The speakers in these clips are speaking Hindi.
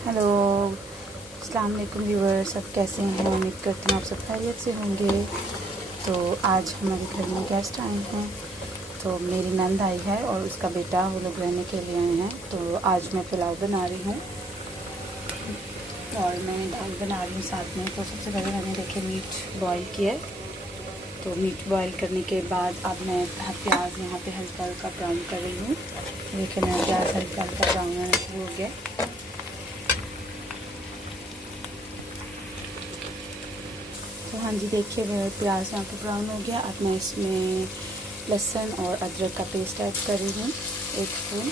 हेलो, अस्सलाम वालेकुम व्यूअर्स। सब कैसे हैं? उम्मीद करती हूँ आप सब खैरियत से होंगे। तो आज हमारे घर में गेस्ट आए हैं, तो मेरी नंद आई है और उसका बेटा, वो लोग रहने के लिए आए हैं। तो आज मैं पुलाव बना रही हूँ और मैं दाल बना रही हूँ साथ में। तो सबसे पहले मैंने देखे मीट बॉईल किया। तो मीट बॉईल करने के बाद अब मैं प्याज यहाँ पे हल्का हल्का ब्राउन कर रही हूँ। देखिए मेरा प्याज हल्का हल्का ब्राउन होना शुरू हो गया। तो हाँ जी, देखिए प्याज यहाँ पे ब्राउन हो गया। अब मैं इसमें लहसुन और अदरक का पेस्ट ऐड कर रही हूँ, 1 स्पून।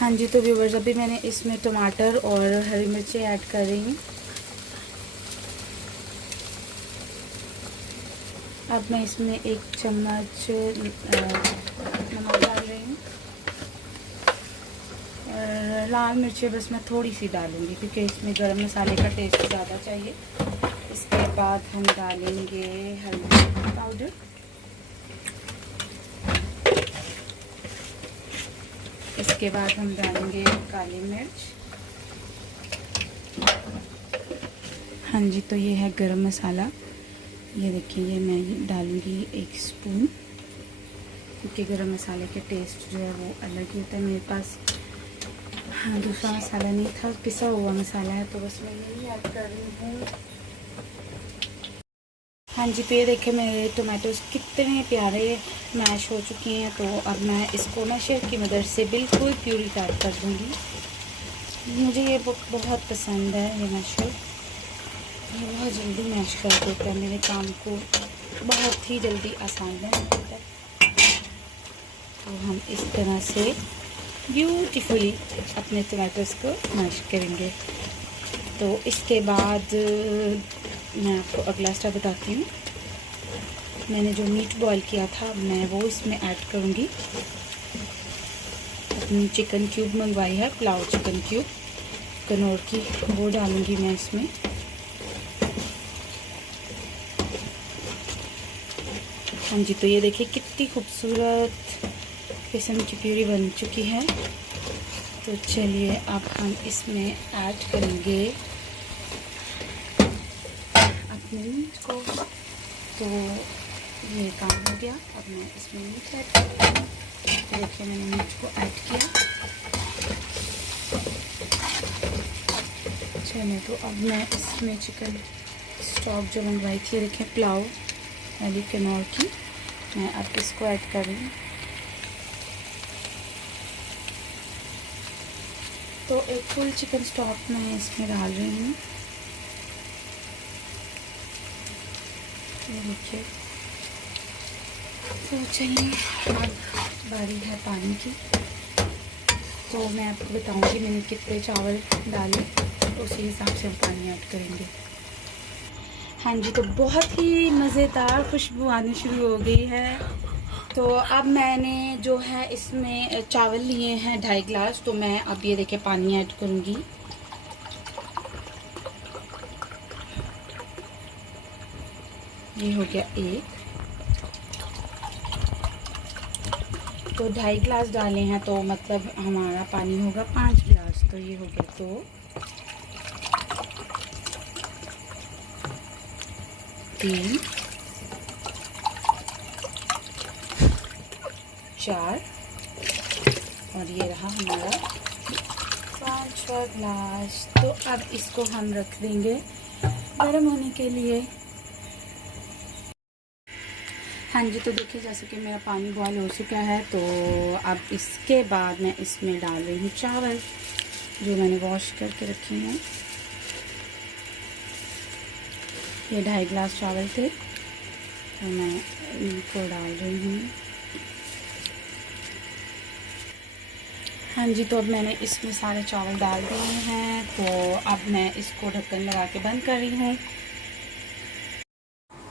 हाँ जी, तो व्यूअर्स अभी मैंने इसमें टमाटर और हरी मिर्ची ऐड कर रही हूँ। अब मैं इसमें 1 चम्मच नमक डाल रही हूँ और लाल मिर्ची बस मैं थोड़ी सी डालूँगी क्योंकि इसमें गरम मसाले का टेस्ट ज़्यादा चाहिए। इसके बाद हम डालेंगे हल्दी पाउडर, इसके बाद हम डालेंगे काली मिर्च। हाँ जी, तो ये है गरम मसाला। ये देखिए, ये मैं डालूँगी 1 स्पून क्योंकि गरम मसाले के टेस्ट जो है वो अलग ही होता है। मेरे पास हाँ दूसरा मसाला नहीं था, पिसा हुआ मसाला है, तो बस मैं यही ऐड कर रही हूँ। हाँ जी, तो ये देखिए मेरे टमाटोज कितने प्यारे मैश हो चुके हैं। तो अब मैं इसको मैशर की मदद से बिल्कुल प्यूरी टाइप कर दूँगी। मुझे ये बहुत पसंद है, ये मैशर। ये बहुत जल्दी मैश कर देता है, मेरे काम को बहुत ही जल्दी आसान बना देता है। तो हम इस तरह से ब्यूटीफुली अपने टमाटोज़ को मैश करेंगे। तो इसके बाद मैं आपको अगला स्टेप बताती हूँ। मैंने जो मीट बॉईल किया था मैं वो इसमें ऐड करूँगी। अपनी चिकन क्यूब मंगवाई है, पुलाव चिकन क्यूब कनौर की, वो डालूँगी मैं इसमें। हाँ जी, तो ये देखिए कितनी खूबसूरत किस्म की प्यूरी बन चुकी है। तो चलिए अब हम इसमें ऐड करेंगे अपने मीट को। तो ये काम हो गया, अब मैं इसमें मीट ऐड करती हूँ। तो देखिए मैंने मीट को ऐड किया। चलिए, तो अब मैं इसमें चिकन स्टॉक जो मंगवाई थी, देखिए पुलाव वाली कनौर की, मैं अब इसको ऐड कर रही हूँ। तो एक फुल चिकन स्टॉक मैं इसमें डाल रही हूँ। ये देखिए। तो चलिए अब बारी है पानी की। तो मैं आपको बताऊंगी मैंने कितने चावल डाले, तो उसी हिसाब से हम पानी ऐड करेंगे। हाँ जी, तो बहुत ही मज़ेदार खुशबू आनी शुरू हो गई है। तो अब मैंने जो है इसमें चावल लिए हैं 2.5 गिलास। तो मैं अब ये देखिए पानी ऐड करूँगी। ये हो गया 1। तो 2.5 गिलास डाले हैं, तो मतलब हमारा पानी होगा 5 गिलास। तो ये हो गया 2, 3, 4 और ये रहा हमारा 5वां गिलास। तो अब इसको हम रख देंगे गर्म होने के लिए। हाँ जी, तो देखिए जैसे कि मेरा पानी बॉयल हो चुका है। तो अब इसके बाद मैं इसमें डाल रही हूँ चावल जो मैंने वॉश करके रखे हैं। ये 2.5 गिलास चावल थे, तो मैं इनको डाल रही हूँ। हाँ जी, तो अब मैंने इसमें सारे चावल डाल दिए हैं। तो अब मैं इसको ढक्कन लगा के बंद कर रही हूँ।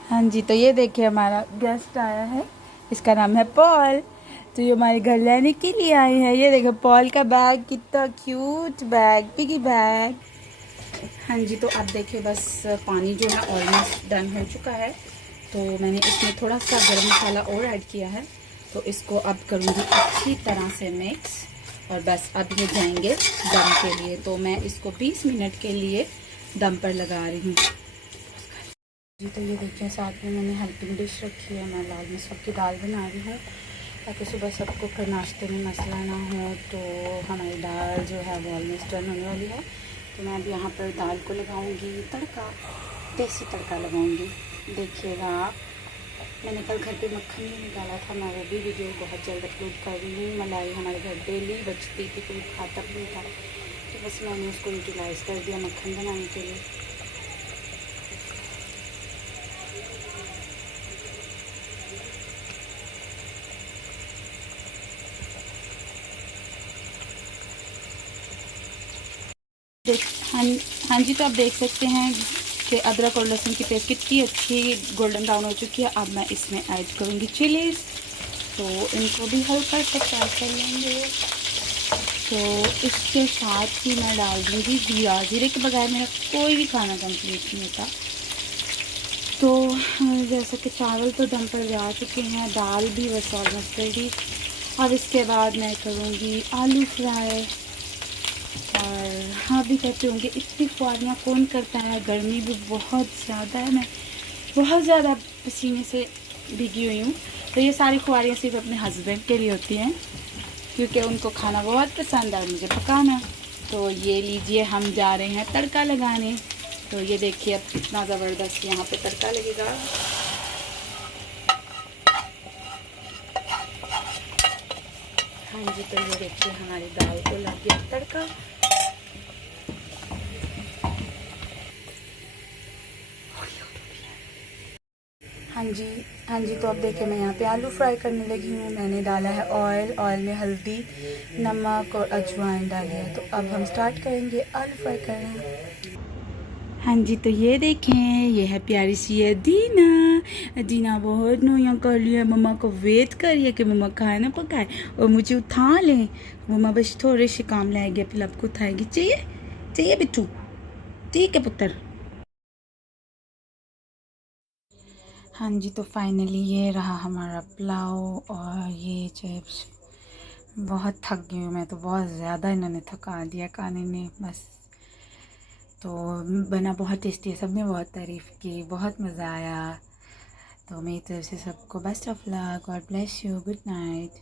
हाँ जी, तो ये देखिए हमारा गेस्ट आया है, इसका नाम है पॉल। तो ये हमारे घर लेने के लिए आए हैं। ये देखो पॉल का बैग, कितना क्यूट बैग, पिगी बैग। हाँ जी, तो अब देखिए बस पानी जो है ऑलमोस्ट डन हो चुका है। तो मैंने इसमें थोड़ा सा गरम मसाला और ऐड किया है। तो इसको अब करूँगी अच्छी तरह से मिक्स और बस अब ये जाएंगे दम के लिए। तो मैं इसको 20 मिनट के लिए दम पर लगा रही हूँ जी। तो ये देखिए साथ में मैंने हेल्पिंग डिश रखी है, मैं लाल मसूर की दाल बना रही हूँ ताकि सुबह सबको फिर नाश्ते में मसला ना हो। तो हमारी दाल जो है वो ऑलमोस्ट डन होने वाली है। तो मैं अब यहाँ पर दाल को लगाऊंगी तड़का, देसी तड़का लगाऊंगी। देखिएगा आप, मैंने कल घर पे मक्खन भी निकाला था, मैं वो भी वीडियो बहुत जल्द अपलोड कर रही हूँ। मलाई हमारे घर डेली बचती थी, कोई खाता भी नहीं था, तो बस मैंने उसको यूटिलाइज़ कर दिया मक्खन बनाने के लिए। हाँ हाँ जी, तो आप देख सकते हैं कि अदरक और लहसुन की पेस्ट कितनी अच्छी गोल्डन ब्राउन हो चुकी है। अब मैं इसमें ऐड करूँगी चिलीज़, तो इनको भी हल्का सा फ्राई कर लेंगे। तो इसके साथ ही मैं डाल दूँगी ज़ीरा। ज़ीरे के बगैर मेरा कोई भी खाना कंप्लीट नहीं होता। तो जैसे कि चावल तो दम पर जा चुके हैं, दाल भी बस ऑलमोस्ट रेडी। अब इसके बाद मैं करूँगी आलू फ्राई। और हाँ भी कहते होंगे इतनी ख्वारियाँ कौन करता है, गर्मी भी बहुत ज़्यादा है, मैं बहुत ज़्यादा पसीने से भीगी हुई हूँ। तो ये सारी ख्वारियाँ सिर्फ अपने हस्बैंड के लिए होती हैं क्योंकि उनको खाना बहुत पसंद है और मुझे पकाना। तो ये लीजिए, हम जा रहे हैं तड़का लगाने। तो ये देखिए अब कितना ज़बरदस्त यहाँ पे तड़का लगेगा। हाँ जी, तो ये देखिए हमारी दाल को लग गया तड़का। हाँ जी, हाँ जी, तो अब देखिए मैं यहाँ पे आलू फ्राई करने लगी हूँ। मैंने डाला है ऑयल में हल्दी, नमक और अजवाइन डाली है। तो अब हम स्टार्ट करेंगे आलू फ्राई करना। हाँ जी, तो ये देखें, ये है प्यारी सी है दीना। दीना बहुत नोया कर लिया, मम्मा को वेट कर रही है कि मम्मा खाना पकाए और मुझे उठा लें। मम्मा बस थोड़े से काम लाएगी, फिर आपको उठाएगी। चाहिए बिट्टू? ठीक है पुत्र। हाँ जी, तो फाइनली ये रहा हमारा पुलाव और ये चिप्स। बहुत थक गई हूँ मैं तो, बहुत ज़्यादा इन्होंने थका दिया खाने ने बस। तो बना बहुत टेस्टी है, सब ने बहुत तारीफ़ की, बहुत मज़ा आया। तो मेरी तरफ से सबको best of luck, God bless you, good night.